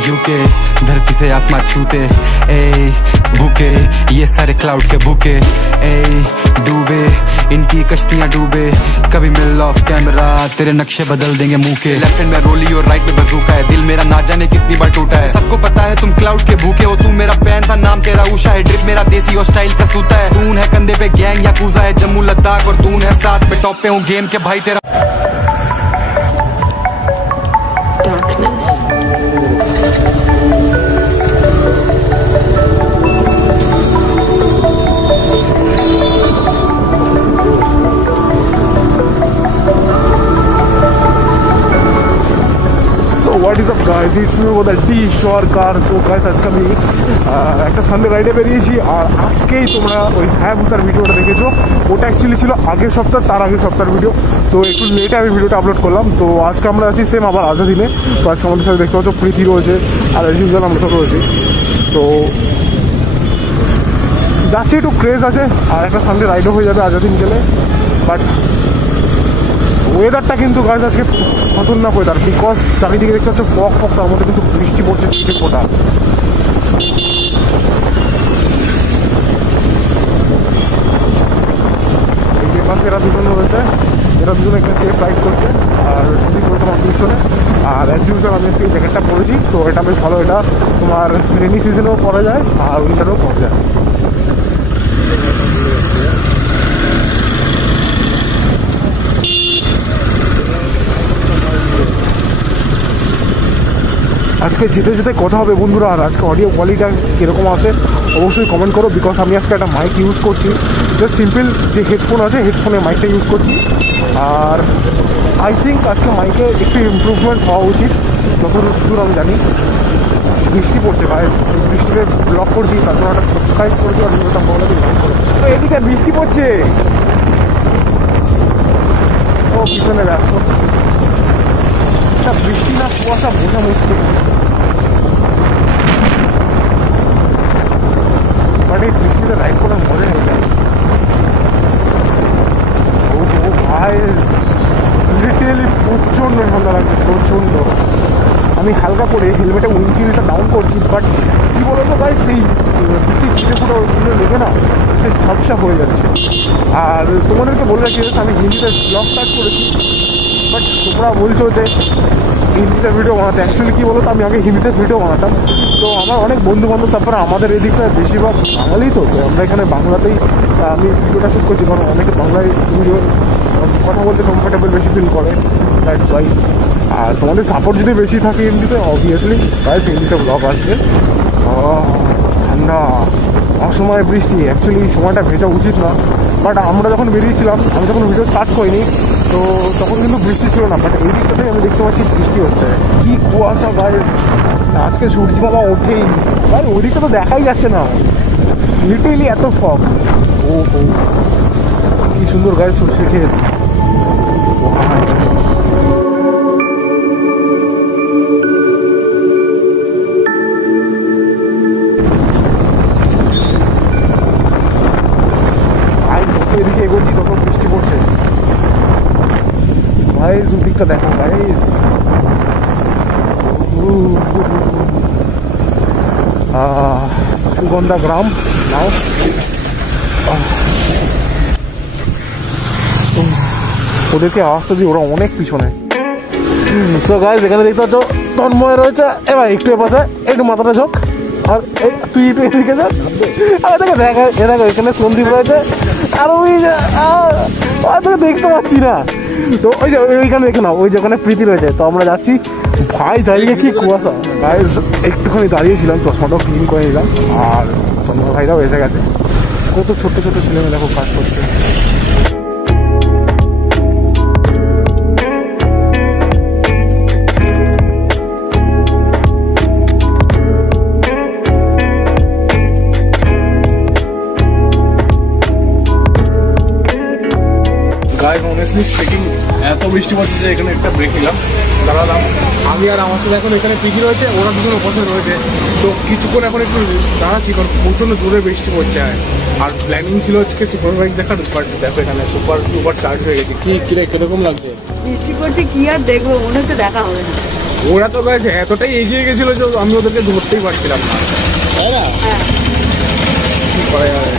UK धरती से आसमां छूते ए भूखे ये सारे क्लाउड के भूखे ए डूबे इनकी कश्तियां डूबे कभी मिल ऑफ कैमरा तेरे नक्शे बदल देंगे मुंह के लेफ्ट हैंड में रोली और राइट में बजूका है दिल मेरा ना जाने कितनी बार टूटा है सबको पता है तुम क्लाउड के भूखे हो तू मेरा फैन था नाम तेरा उषा है ड्रिप मेरा देसी और स्टाइल का सूता है तून है कंधे पे गैंग या कूजा है जम्मू लद्दाख और तून है साथ पे टॉप पे हूँ गेम के भाई तेरा What is up guys, it's me with the D-Shore car. So guys আজকে আমি একটা সানডে রাইডে বেরিয়েছি আর আজকেই তোমরা ওই হায়াবুসার ভিডিওটা দেখেছো ওটা অ্যাকচুয়ালি ছিল আগের সপ্তাহ তার আগের সপ্তাহের ভিডিও তো একটু লেটে আমি ভিডিওটা আপলোড করলাম তো আজকে আমরা আছি সেম আবার আজাদিনে তো আজকে আমাদের সাথে দেখতে পাচ্ছ প্রীতি রয়েছে আর ইউজুয়াল আমরা সব রয়েছি তো যাচ্ছি একটু ক্রেজ আছে আর একটা সানডে রাইডও হয়ে যাবে আজাদিন গেলে বাট ওয়েদারটা কিন্তু গাছ আজকে খতরনাক ওয়েদার বিকজ চারিদিকে দেখতে হচ্ছে ফগ ফগ তার মধ্যে কিন্তু বৃষ্টি পড়ছে টিপে ফোটা এই যে পাশে এরা দুজন রয়েছে এরা দুজন এখানে সেফ রাইড করছে আর যদি করছে আমার পিছনে আর অ্যাজ ইউজুয়াল আমি এই জ্যাকেটটা পরেছি তো এটা বেশ ভালো এটা তোমার রেনি সিজনেও পরা যায় আর উইন্টারেও পরা যায় আজকে যেতে যেতে কথা হবে বন্ধুরা আর আজকে অডিও কোয়ালিটিটা কীরকম আছে অবশ্যই কমেন্ট করো বিকজ আমি আজকে একটা মাইক ইউজ করছি জাস্ট সিম্পল যে হেডফোন আছে হেডফোনে মাইকটা ইউজ করছি আর আই থিঙ্ক আজকে মাইকে একটু ইমপ্রুভমেন্ট হওয়া উচিত যতদূর আমি জানি বৃষ্টি পড়ছে ভাই বৃষ্টিতে ব্লক করছি তারপর একটা সাবস্ক্রাইব করছি আর ভিডিওটা ভালো লাগে লাইক করো তো এদিকে বৃষ্টি পড়ছে ও পিছনে ব্যস্ত বৃষ্টি না কুয়াশা বোঝা মুশকিল বাট এই বৃষ্টিতে রাইড করার মজা নেই যায় ও ভাই লিটারালি প্রচণ্ড ঠান্ডা লাগছে প্রচণ্ড আমি হালকা করে হেলমেটে উইন্ডশিল্ডটা ডাউন করছি বাট কী বলতো ভাই সেই বৃষ্টির ছিটে ফুটো ওইগুলো লেগে না সে ঝাপসা হয়ে যাচ্ছে আর তোমাদেরকে বলে রাখি আমি হিন্দিতে ব্লগ স্টার্ট করেছি বাট তোমরা বলছো যে হিন্দিতে ভিডিও বানাতে অ্যাকচুয়ালি কী বলো তো আমি আগে হিন্দিতে ভিডিও বানাতাম তো আমার অনেক বন্ধু বান্ধব তারপরে আমাদের এদিকটা বেশিরভাগ বাঙালি তো আমরা এখানে বাংলাতেই আমি ভিডিওটা শ্যুট করছি কারণ অনেকে বাংলায় ভিডিও কথা বলতে কমফোর্টেবল বেশি ফিল করে দ্যাটস ওয়াই আর তোমাদের সাপোর্ট যদি বেশি থাকে হিন্দিতে অবভিয়াসলি তাই হিন্দিতে ব্লগ আসবে ঠান্ডা অসময়ে বৃষ্টি অ্যাকচুয়ালি সময়টা ভেজা উচিত না বাট আমরা যখন বেরিয়েছিলাম আমি যখন ভিডিও স্টার্ট করিনি তো তখন কিন্তু বৃষ্টি ছিল না বাট এই দিকটাতেই আমি দেখতে পাচ্ছি বৃষ্টি হচ্ছে কি কুয়াশা গায়ে আজকে সূর্য বাবা ওঠেই ভাই ওই দিকটা তো দেখাই যাচ্ছে না লিটারেলি এত ফগ ও কি সুন্দর গায়ে সর্ষে ক্ষেত এদিকে এগোচ্ছি তখন বৃষ্টি পড়ছে গাইস দিকটা দেখো গাইস সুগন্ধা গ্রাম নাও ওদেরকে আওয়াজটা দিয়ে ওরা অনেক পিছনে তো গাইস এখানে দেখতে পাচ্ছ তন্ময় রয়েছে এবার একটু এপাশে একটু মাথাটা ঝোঁক আর তুই একটু এদিকে যা আর দেখো দেখা এ দেখো এখানে সন্দীপ রয়েছে আর ওই তোকে দেখতে পাচ্ছি না তো ওই যে ওইখানে দেখে না ওই যেখানে প্রীতি রয়েছে তো আমরা যাচ্ছি ভাই চারিদিকে কি কুয়াশা গাইস একটুখানি দাঁড়িয়েছিলাম চশমাটাও ক্লিন করে নিলাম আর তন্ময় ভাইরাও এসে গেছে কত ছোট্ট ছোট্ট ছেলেমেয়ে দেখো কাজ করছে গাইস অনেস্টলি স্পিকিং এত বৃষ্টি পড়ছে যে এখানে একটা ব্রেক নিলাম দাঁড়ালাম আমি আর আমার সাথে এখন এখানে পিকি রয়েছে ওরা দুজন ওপাশে রয়েছে তো কিছুক্ষণ এখন একটু দাঁড়াচ্ছি কারণ প্রচণ্ড জোরে বৃষ্টি পড়ছে আর প্ল্যানিং ছিল আজকে সুপার বাইক দেখার বাট দেখো এখানে সুপার চার্জ হয়ে গেছে কি কিরকম লাগছে বৃষ্টি পড়ছে কি আর দেখবো মনে হচ্ছে দেখা হবে না ওরা তো গাছ এতটাই এগিয়ে গেছিল যে আমি ওদেরকে ধরতেই পারছিলাম না, তাই না? কি করা যাবে?